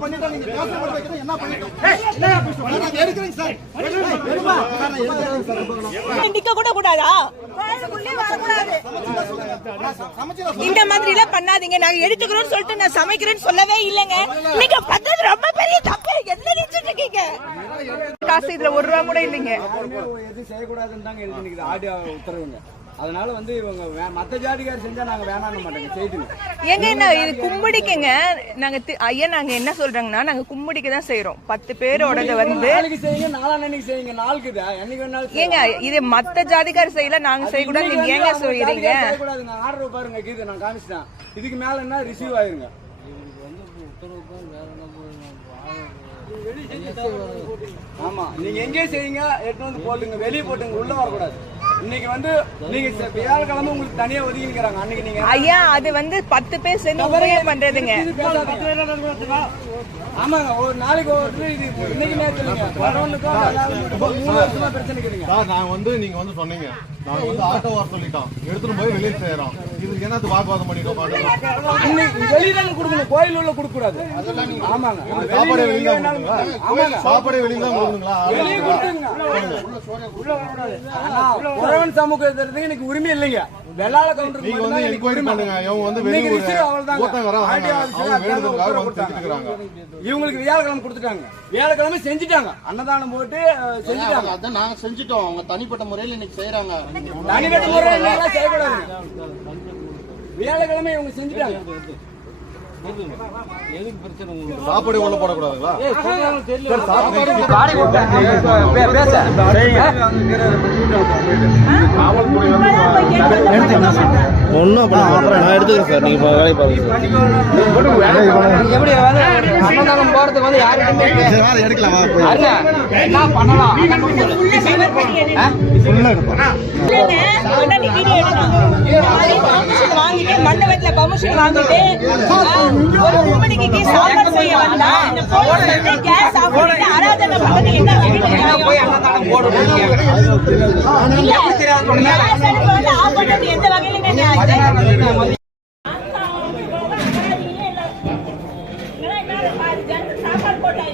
பண்ணிட்டா நீங்க பேச மட்டும் வைக்கிறது என்ன பண்ணிட்டோம் நான் எடுக்கிறேன் சார் எடுப்பா நான் எடுக்கிறேன் சார் நிக்க கூட கூடாதா இந்த மாதிரி எல்லாம் பண்ணாதீங்க நாங்க எடுத்துக்கிறோம்னு சொல்லிட்டு நான் சமைக்கிறேன்னு சொல்லவே இல்லைங்க நீங்க பண்றது ரொம்ப பெரிய தப்பு என்ன நினைச்சிட்டு இருக்கீங்க காசு இதுல ஒரு ரூபா கூட இல்லைங்க எதுவும் செய்யக்கூடாதுன்னு தாங்க எழுதி ஆடியோ உத்தரவுங்க அதனால வந்து இவங்க மத்த ஜாதிக்கார் செஞ்சா நாங்க வேணாம்னு மாட்டோங்க செய்துங்க. ஏங்க என்ன இது கும்படிக்குங்க? நாங்க ஐயா நாங்க என்ன சொல்றாங்கன்னா நாங்க கும்படிக்கு தான் செய்யறோம் பத்து பேரோடது வந்து நாளைக்கு செய்யுங்க நாளான்னைக்கு செய்யுங்க நாளுக்கு இதா, என்னைக்கு வேணாலும் ஏங்க இது மத்த ஜாதிக்கார செய்யல நாங்க செய்யக்கூடாது. இன்னைக்கு நீங்க ஏங்க சொல்றீங்க? ஜாதிக்கார் செய்யக்கூடாதுங்க. ஆர்டர் பாருங்க கீது நான் காமிச்சிட்டேன். இதுக்கு மேல என்ன ரிசீவ் ஆயிருங்க? ஆமா நீங்க எங்கே செய்யுங்க எடுத்து வந்து போட்டுங்க. வெளியே போட்டுங்க உள்ள வரக்கூடாது. இன்னைக்கு வந்து நீங்க வியாழக்கிழமை உங்களுக்கு தனியா ஒதுக்கிக்கிறாங்க. அன்னைக்கு நீங்க ஐயா அது வந்து பத்து பேர் சேர்ந்து உபயோகம் பண்றதுங்க. இது. ஆமாங்க ஒரு நாளைக்கு ஒரு இது இன்னைக்கு நேரத்துல மூணு வருஷமா பிரச்சனை நாங்க வந்து நீங்க வந்து சொன்னீங்க. நாங்க வந்து ஆட்டோ வர சொல்லிட்டோம். எடுத்துட்டு போய் வெளியே செய்யறோம். இதுக்கு என்ன வாக்குவாதம் பண்ணிட்டோம் மாட்டோம் இன்னைக்கு வெளியில கொடுக்கணும் கோயில் உள்ள கொடுக்க கூடாது ஆமாங்க. சாப்பாடு வெளியில வெளியில. ஆமாங்க. சாப்பாடு வெளியில தான் கொடுக்கணுங்களா? வெளியே கொடுத்துருங்க. ஆனா, புறவன் சமூகத்திற்கு எனக்கு உரிமை இல்லைங்க. வெள்ளாள கவுண்டருக்கு நீங்க வந்து என்கொயரி உரிமை. பண்ணுங்க. இவங்க வந்து அவங்க இவங்களுக்கு வியாழக்கிழமை கொடுத்துட்டாங்க. வியாழக்கிழமை செஞ்சுட்டாங்க. அன்னதானம் போட்டு செஞ்சுட்டாங்க. அதான் நாங்க செஞ்சுட்டோம். அவங்க தனிப்பட்ட முறையில் இன்னைக்கு செய்யறாங்க தனிப்பட்ட முறையில் எல்லாம் செய்யக்கூடாதுங்க. வியாழக்கிழமை இவங்க செஞ்சுட்டாங்க. சாப்பாடு உள்ள போடக்கூடாதுங்களா? ஒன்றும் பண்ண அப்புறம் நான் எடுத்துக்கிறேன் சார். வேலையை பாருங்க. எப்படி வந்து அன்னதானம் போறதுக்கு வந்து யாருக்குமே எடுக்கலாம். என்ன பண்ணலாம்? வீடியோ வாங்கிட்டு, மண்டபத்துல permission வாங்கிட்டு, ஒரு கும்படிக்கு சாப்பாடு செய்ய வந்தா, இந்த பண்ணிட்டு அராஜகம் பண்றது என்ன பண்றது எந்த வகையிலுமே நியாயம்? சாப்பாடு போட்டாங்க